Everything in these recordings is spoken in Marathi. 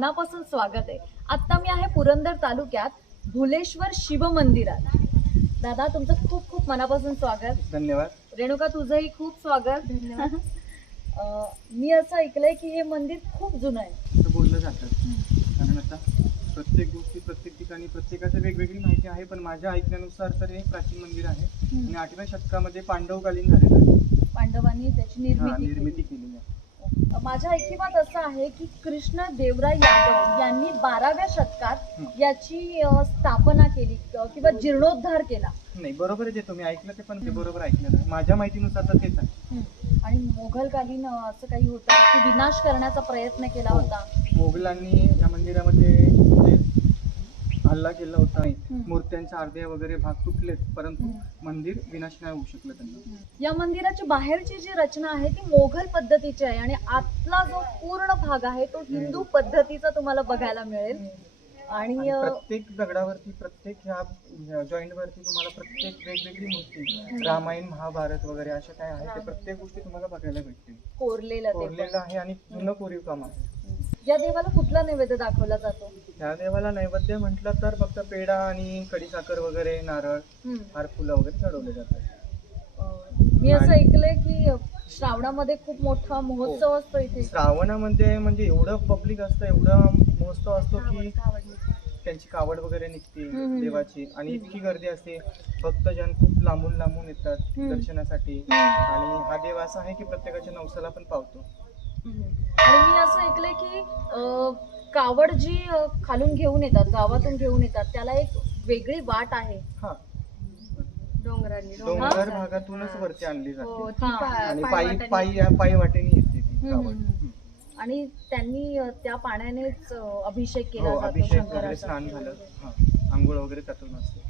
मनापासून स्वागत आहे। आता मी आहे पुरंदर तालुक्यात भुलेश्वर शिव मंदिरात। दादा तुमचं खूप खूप मनापासून स्वागत। धन्यवाद। रेणुका तुझंही खूप स्वागत। धन्यवाद। मी असं ऐकलंय की हे मंदिर खूप जुनं आहे असं बोललं जातं, कारण आता प्रत्येक गोष्टी प्रत्येक ठिकाणी प्रत्येकाचं वेगवेगळी माहिती आहे, पण माझ्या ऐकण्यानुसार तर हे प्राचीन मंदिर आहे आणि 8व्या शतकामध्ये पांडवकालीन झालेलं आहे। पांडवांनी त्याची निर्मिती केली आहे। माझ्या ऐकिवात असं आहे की कृष्ण देवराय यादव यांनी 12व्या शतकात याची स्थापना केली किंवा जीर्णोद्धार केला। नाही, बरोबर आहे, जे तुम्ही ऐकलं ते पण ते बरोबर ऐकलं आहे। माझ्या माहितीनुसार तर तेच आहे। आणि मोगलकालीन असं काही होतं की विनाश करण्याचा प्रयत्न केला होता। मोगलांनी या मंदिरामध्ये हल्ला केला होता। मूर्त्यांच्या अर्ध्या वगैरे भाग तुटलेत, परंतु मंदिर विनाश नाही होऊ शकलं त्यांना। या मंदिराची बाहेरची जी रचना आहे ती मोगल पद्धतीची आहे आणि आतला जो पूर्ण भाग आहे तो हिंदू पद्धतीचा तुम्हाला बघायला मिळेल। आणि प्रत्येक दगडावरती, प्रत्येक ह्या जॉईंट वरती तुम्हाला प्रत्येक वेगवेगळी मूर्ती, रामायण महाभारत वगैरे अशा काय आहे ते प्रत्येक गोष्टी तुम्हाला बघायला भेटतील। कोरलेलं आहे आणि जुनं कोरीव काम आहे। या देवाला कुठला नैवेद्य दाखवला जातो? या देवाला नैवेद्य म्हटलं तर फक्त पेढा आणि खडीसाखर वगैरे, नारळ, हार, फुलं वगैरे चढवले जातात। मी असं ऐकलंय की श्रावणामध्ये खूप मोठा महोत्सव असतो इथे। श्रावणामध्ये म्हणजे एवढं पब्लिक असतं, एवढा महोत्सव असतो की त्यांची कावड वगैरे निघते देवाची आणि इतकी गर्दी असते। भक्तजन खूप लांबून लांबून येतात दर्शनासाठी आणि हा देव असा आहे की प्रत्येकाच्या नवसाला पण पावतो। आणि मी असं ऐकलंय की कावड जी खालून घेऊन येतात, गावातून घेऊन येतात, त्याला एक वेगळी वाट आहे। हा, डोंगर भागातूनच वरती आणली जाते आणि आणि पायी वाटेने येते ती कावड। आणि त्यांनी त्या पाण्यानेच अभिषेक केला जातो अभिषेक वगैरे, शंकराचा। स्नान झालं, आंघोळ वगैरे त्यातून असते।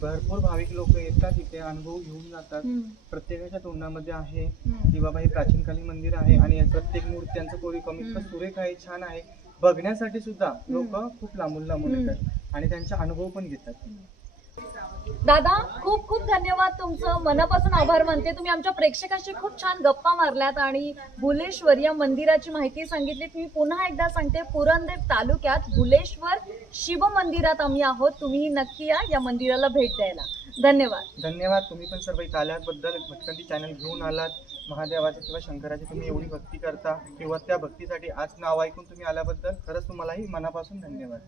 भरपूर भाविक लोक येतात इथे, अनुभव घेऊन जातात। प्रत्येकाच्या तोंडामध्ये आहे की बाबा हे प्राचीनकालीन मंदिर आहे आणि या प्रत्येक मूर्त्यांचं कोरीवकाम इतकं सुरेख आहे, छान आहे, बघण्यासाठी सुद्धा लोक खूप लांबून लांबून येतात आणि त्यांचा अनुभव पण घेतात। दादा खूप खूप धन्यवाद, तुमचं मनापासून आभार मानते। तुम्ही आमच्या प्रेक्षकांशी खूप छान गप्पा मारल्यात आणि भुलेश्वर या मंदिराची माहिती सांगितलीत। मी पुन्हा एकदा सांगते, पुरंदर तालुक्यात भुलेश्वर शिव मंदिरात आम्ही आहोत। तुम्ही नक्की या मंदिराला भेट द्यायला। धन्यवाद। धन्यवाद। तुम्ही पण सर्व इथं आल्याबद्दल, भटकंती चॅनल घेऊन आलात, महादेवाचे किंवा शंकराची तुम्ही एवढी भक्ती करता किंवा त्या भक्तीसाठी आज नाव ऐकून तुम्ही आल्याबद्दल खरंच तुम्हालाही मनापासून धन्यवाद।